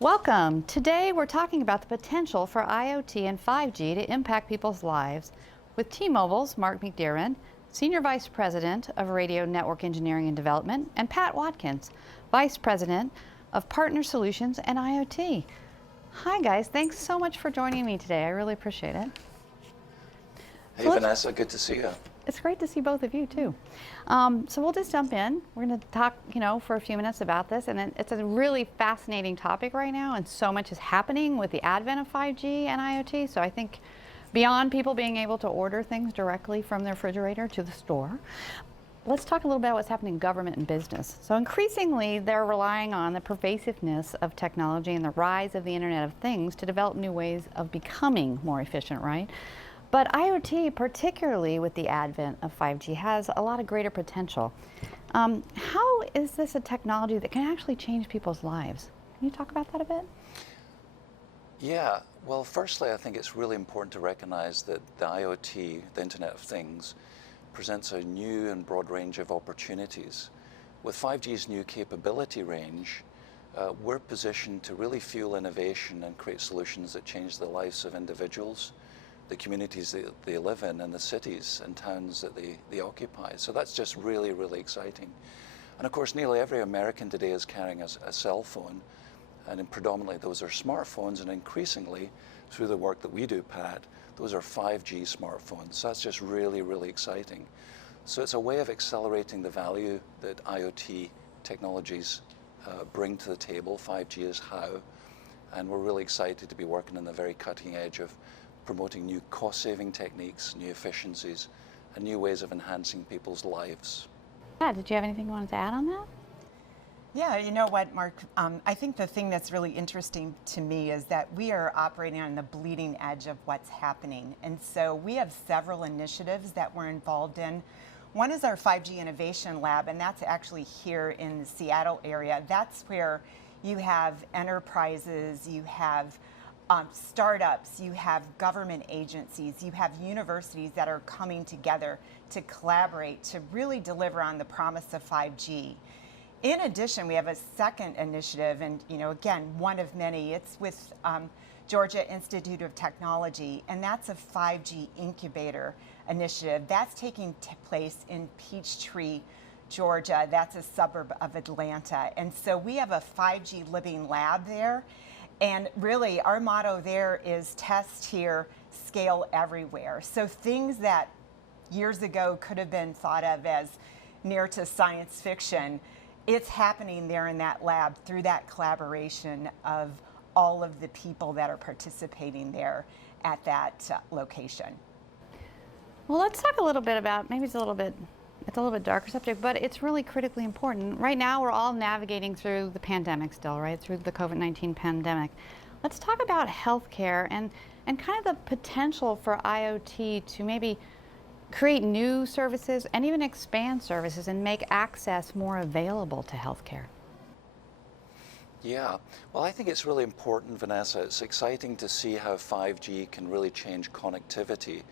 Welcome. Today we're talking about the potential for IoT and 5G to impact people's lives with T-Mobile's Mark McDermott, Senior Vice President of Radio Network Engineering and Development, and Pat Watkins, Vice President of Partner Solutions and IoT. Hi guys, thanks so much for joining me today. I really appreciate it. Hey Vanessa, good to see you. It's great to see both of you too. So we'll just jump in. We're going to talk, for a few minutes about this, and it's a really fascinating topic right now, and so much is happening with the advent of 5G and IoT. So I think beyond people being able to order things directly from their refrigerator to the store, let's talk a little about what's happening in government and business. So increasingly, they're relying on the pervasiveness of technology and the rise of the Internet of Things to develop new ways of becoming more efficient, right? But IoT, particularly with the advent of 5G, has a lot of greater potential. How is this a technology that can actually change people's lives? Can you talk about that a bit? Yeah, well, firstly, I think it's really important to recognize that the IoT, the Internet of Things, presents a new and broad range of opportunities. With 5G's new capability range, we're positioned to really fuel innovation and create solutions that change the lives of individuals, the communities that they live in, and the cities and towns that they occupy. So that's just really, really exciting. And of course, nearly every American today is carrying a cell phone, and predominantly those are smartphones, and increasingly, through the work that we do, Pat, those are 5G smartphones. So that's just really, really exciting. So it's a way of accelerating the value that IoT technologies bring to the table. 5G is how, and we're really excited to be working on the very cutting edge of promoting new cost-saving techniques, new efficiencies, and new ways of enhancing people's lives. Yeah, did you have anything you wanted to add on that? Yeah, you know what, Mark? I think the thing that's really interesting to me is that we are operating on the bleeding edge of what's happening. And so we have several initiatives that we're involved in. One is our 5G Innovation Lab, and that's actually here in the Seattle area. That's where you have enterprises, you have startups, you have government agencies, you have universities that are coming together to collaborate to really deliver on the promise of 5G. In addition, we have a second initiative, and again, one of many. It's with Georgia Institute of Technology, and that's a 5G Incubator Initiative. That's taking place in Peachtree, Georgia. That's a suburb of Atlanta. And so we have a 5G living lab there. And really, our motto there is test here, scale everywhere. So things that years ago could have been thought of as near to science fiction, it's happening there in that lab through that collaboration of all of the people that are participating there at that location. Well, let's talk a little bit about, maybe it's a little bit darker subject, but it's really critically important. Right now, we're all navigating through the pandemic still, right? Through the COVID-19 pandemic. Let's talk about healthcare and kind of the potential for IoT to maybe create new services and even expand services and make access more available to healthcare. Yeah, well, I think it's really important, Vanessa. It's exciting to see how 5G can really change connectivity.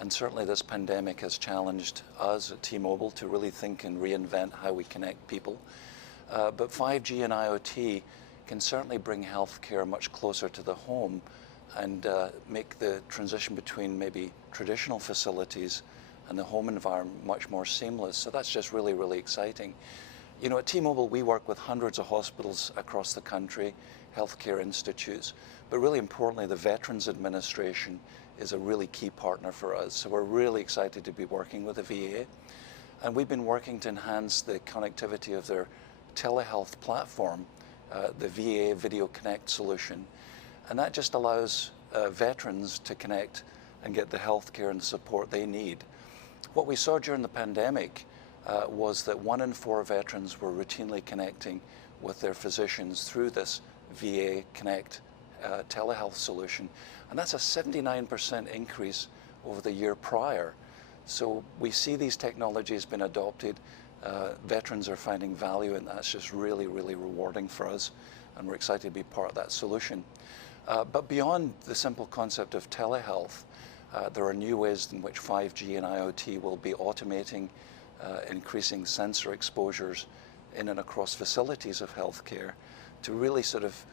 And certainly this pandemic has challenged us at T-Mobile to really think and reinvent how we connect people. But 5G and IoT can certainly bring healthcare much closer to the home and make the transition between maybe traditional facilities and the home environment much more seamless. So that's just really, really exciting. At T-Mobile, we work with hundreds of hospitals across the country, healthcare institutes, but really importantly, the Veterans Administration is a really key partner for us. So we're really excited to be working with the VA. And we've been working to enhance the connectivity of their telehealth platform, the VA Video Connect solution. And that just allows veterans to connect and get the health care and support they need. What we saw during the pandemic was that 1 in 4 veterans were routinely connecting with their physicians through this VA Connect telehealth solution. And that's a 79% increase over the year prior. So we see these technologies being adopted. Veterans are finding value, and that's just really, really rewarding for us. And we're excited to be part of that solution. But beyond the simple concept of telehealth, there are new ways in which 5G and IoT will be automating, increasing sensor exposures in and across facilities of healthcare to really sort of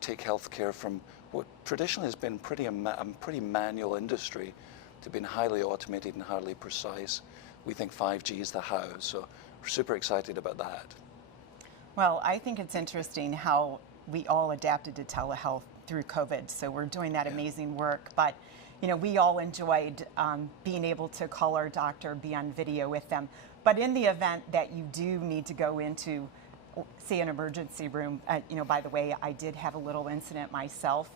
take healthcare from what traditionally has been a pretty manual industry to being highly automated and highly precise. We think 5G is the how, so we're super excited about that. Well, I think it's interesting how we all adapted to telehealth through COVID, so we're doing that amazing work. But you know, we all enjoyed being able to call our doctor, be on video with them. But in the event that you do need to go into, say, an emergency room, you know, by the way, I did have a little incident myself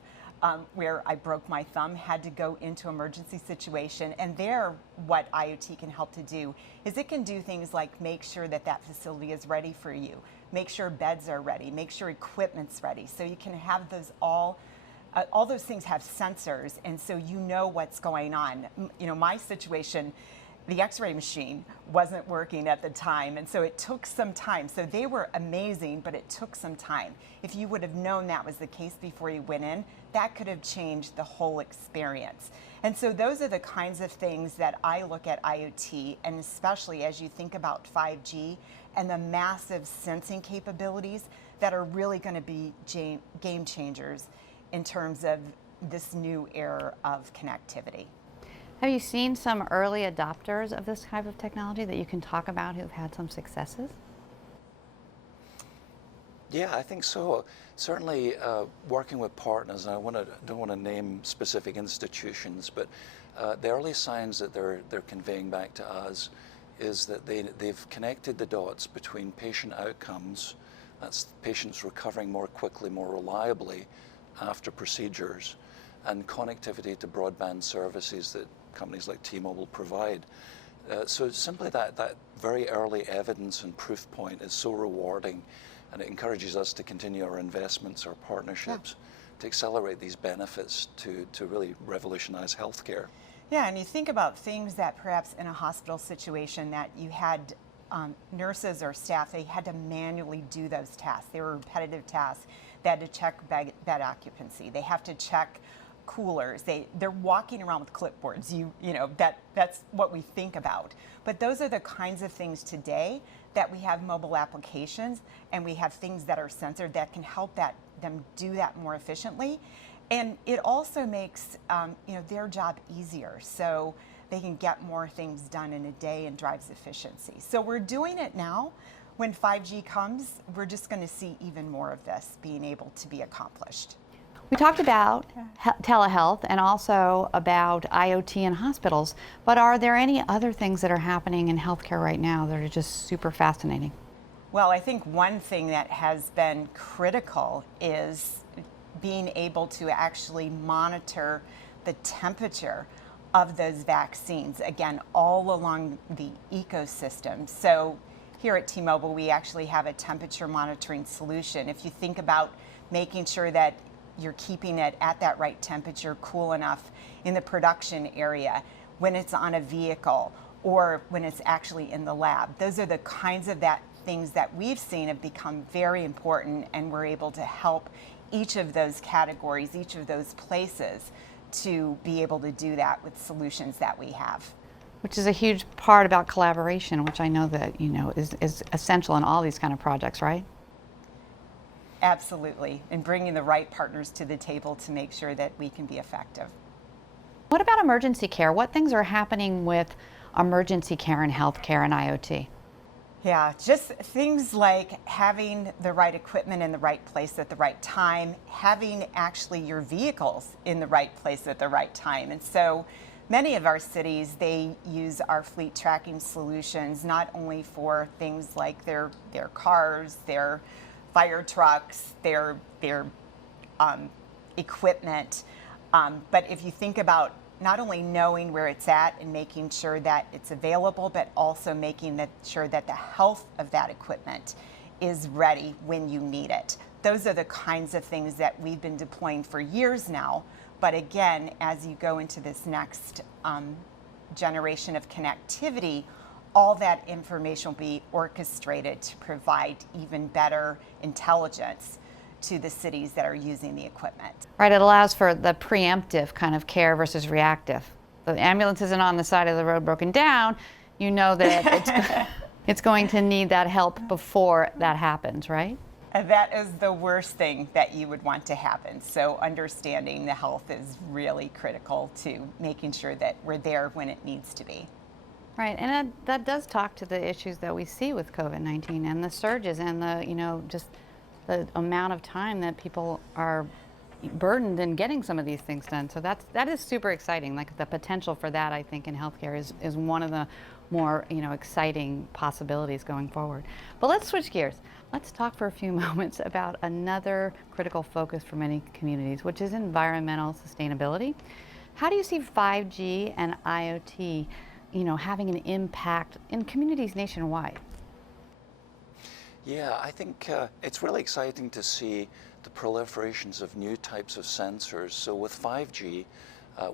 where I broke my thumb, had to go into emergency situation. And there, what IoT can help to do is it can do things like make sure that that facility is ready for you, make sure beds are ready, make sure equipment's ready. So you can have those all those things have sensors, and so you know what's going on. You know, my situation, the x-ray machine wasn't working at the time, and so it took some time. So they were amazing, but it took some time. If you would have known that was the case before you went in, that could have changed the whole experience. And so those are the kinds of things that I look at IoT, and especially as you think about 5G and the massive sensing capabilities that are really going to be game changers in terms of this new era of connectivity. Have you seen some early adopters of this type of technology that you can talk about who've had some successes? Yeah, I think so. Certainly working with partners, and I don't want to name specific institutions, but the early signs that they're conveying back to us is that they've connected the dots between patient outcomes, that's patients recovering more quickly, more reliably after procedures, and connectivity to broadband services that companies like T-Mobile provide. So simply that very early evidence and proof point is so rewarding, and it encourages us to continue our investments, our partnerships, to accelerate these benefits to really revolutionize healthcare. Yeah, and you think about things that perhaps in a hospital situation that you had nurses or staff, they had to manually do those tasks. They were repetitive tasks. They had to check bed occupancy. They have to check coolers. They're walking around with clipboards. You know that's what we think about. But those are the kinds of things today that we have mobile applications, and we have things that are censored that can help them do that more efficiently. And it also makes you know, their job easier, so they can get more things done in a day and drives efficiency. So we're doing it now. When 5G comes, we're just going to see even more of this being able to be accomplished. We talked about telehealth and also about IoT in hospitals, but are there any other things that are happening in healthcare right now that are just super fascinating? Well, I think one thing that has been critical is being able to actually monitor the temperature of those vaccines, again, all along the ecosystem. So here at T-Mobile, we actually have a temperature monitoring solution. If you think about making sure that you're keeping it at that right temperature, cool enough in the production area, when it's on a vehicle, or when it's actually in the lab. Those are the kinds of things that we've seen have become very important, and we're able to help each of those categories, each of those places, to be able to do that with solutions that we have. Which is a huge part about collaboration, which I know that is essential in all these kind of projects, right? Absolutely, and bringing the right partners to the table to make sure that we can be effective. What about emergency care? What things are happening with emergency care and healthcare and IoT? Yeah, just things like having the right equipment in the right place at the right time, having actually your vehicles in the right place at the right time. And so many of our cities, they use our fleet tracking solutions not only for things like their cars, their fire trucks, their equipment, but if you think about not only knowing where it's at and making sure that it's available, but also making sure that the health of that equipment is ready when you need it. Those are the kinds of things that we've been deploying for years now. But again, as you go into this next generation of connectivity, all that information will be orchestrated to provide even better intelligence to the cities that are using the equipment. Right, it allows for the preemptive kind of care versus reactive. The ambulance isn't on the side of the road broken down, you know that it's going to need that help before that happens, right? That is the worst thing that you would want to happen. So understanding the health is really critical to making sure that we're there when it needs to be. Right, and that does talk to the issues that we see with COVID-19 and the surges and just the amount of time that people are burdened in getting some of these things done. So that is super exciting. Like the potential for that, I think, in healthcare is one of the more exciting possibilities going forward. But let's switch gears. Let's talk for a few moments about another critical focus for many communities, which is environmental sustainability. How do you see 5G and IoT, having an impact in communities nationwide? Yeah, I think it's really exciting to see the proliferations of new types of sensors. So with 5G,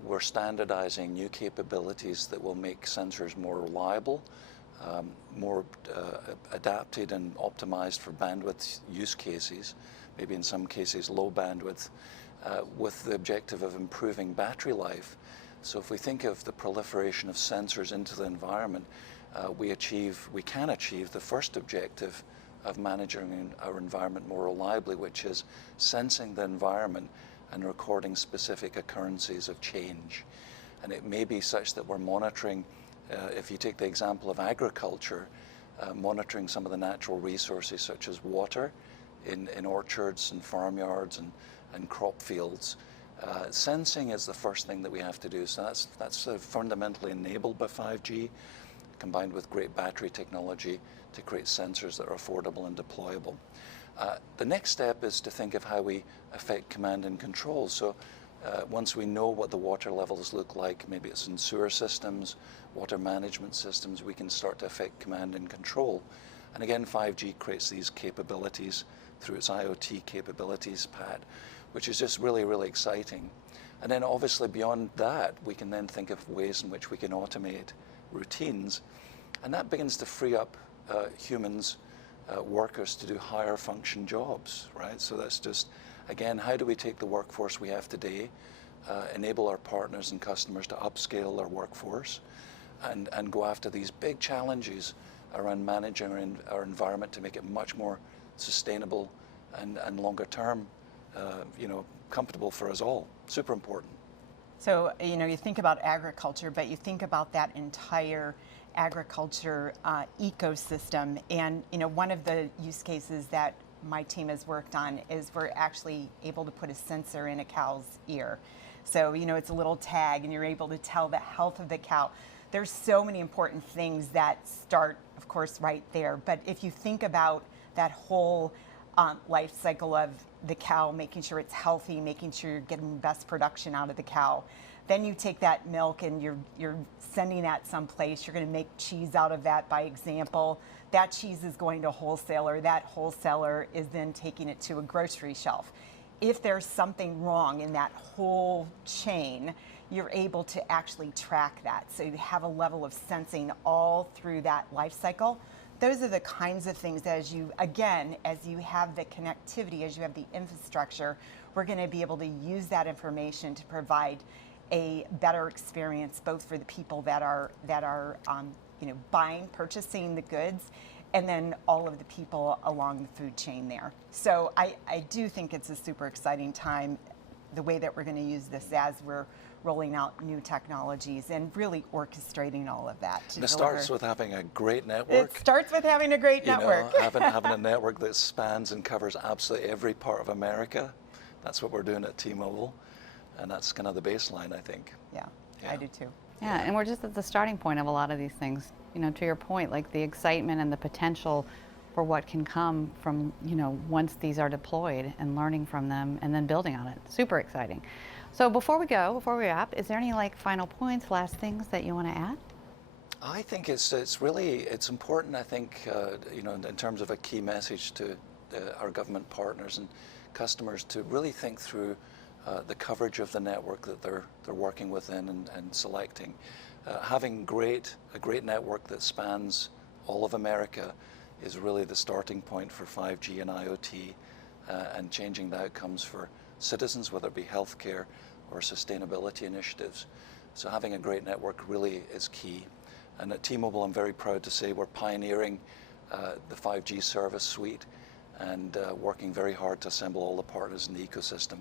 we're standardizing new capabilities that will make sensors more reliable, more adapted and optimized for bandwidth use cases, maybe in some cases low bandwidth, with the objective of improving battery life. So if we think of the proliferation of sensors into the environment, we can achieve the first objective of managing our environment more reliably, which is sensing the environment and recording specific occurrences of change. And it may be such that we're monitoring, if you take the example of agriculture, monitoring some of the natural resources such as water in orchards and farmyards and crop fields. Sensing is the first thing that we have to do. So that's fundamentally enabled by 5G, combined with great battery technology to create sensors that are affordable and deployable. The next step is to think of how we affect command and control. So once we know what the water levels look like, maybe it's in sewer systems, water management systems, we can start to affect command and control. And again, 5G creates these capabilities through its IoT capabilities, Pat, which is just really, really exciting. And then obviously beyond that, we can then think of ways in which we can automate routines. And that begins to free up humans, workers to do higher function jobs, right? So that's just, again, how do we take the workforce we have today, enable our partners and customers to upscale their workforce and go after these big challenges around managing our environment to make it much more sustainable and longer term, comfortable for us all. Super important. So, you think about agriculture, but you think about that entire agriculture ecosystem. And, one of the use cases that my team has worked on is we're actually able to put a sensor in a cow's ear. So, it's a little tag and you're able to tell the health of the cow. There's so many important things that start, of course, right there. But if you think about that whole life cycle of the cow, making sure it's healthy, making sure you're getting the best production out of the cow. Then you take that milk and you're sending that someplace. You're going to make cheese out of that, by example. That cheese is going to a wholesaler. That wholesaler is then taking it to a grocery shelf. If there's something wrong in that whole chain, you're able to actually track that. So you have a level of sensing all through that life cycle. Those are the kinds of things that as you have the connectivity, as you have the infrastructure, we're going to be able to use that information to provide a better experience both for the people that are purchasing the goods, and then all of the people along the food chain there. So I do think it's a super exciting time, the way that we're going to use this as we're rolling out new technologies and really orchestrating all of that. And it starts with having a great network. It starts with having a great network. Having a network that spans and covers absolutely every part of America. That's what we're doing at T-Mobile. And that's kind of the baseline, I think. Yeah, I do too. Yeah, and we're just at the starting point of a lot of these things. To your point, like the excitement and the potential for what can come from, once these are deployed and learning from them and then building on it. Super exciting. So before we wrap, is there any final points, last things that you want to add? I think it's important, I think, in terms of a key message to our government partners and customers to really think through the coverage of the network that they're working within and selecting. Having a great network that spans all of America is really the starting point for 5G and IoT and changing the outcomes for citizens, whether it be healthcare or sustainability initiatives. So having a great network really is key. And at T-Mobile, I'm very proud to say we're pioneering the 5G service suite. and working very hard to assemble all the partners in the ecosystem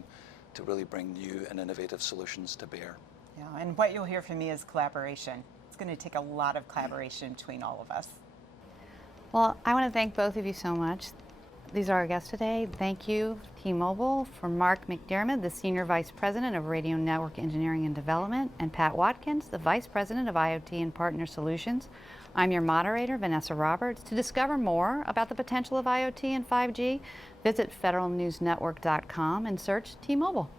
to really bring new and innovative solutions to bear. Yeah, and what you'll hear from me is collaboration. It's going to take a lot of collaboration between all of us. Well, I want to thank both of you so much. These are our guests today. Thank you, T-Mobile, for Mark McDermott, the Senior Vice President of Radio Network Engineering and Development, and Pat Watkins, the Vice President of IoT and Partner Solutions. I'm your moderator, Vanessa Roberts. To discover more about the potential of IoT and 5G, visit federalnewsnetwork.com and search T-Mobile.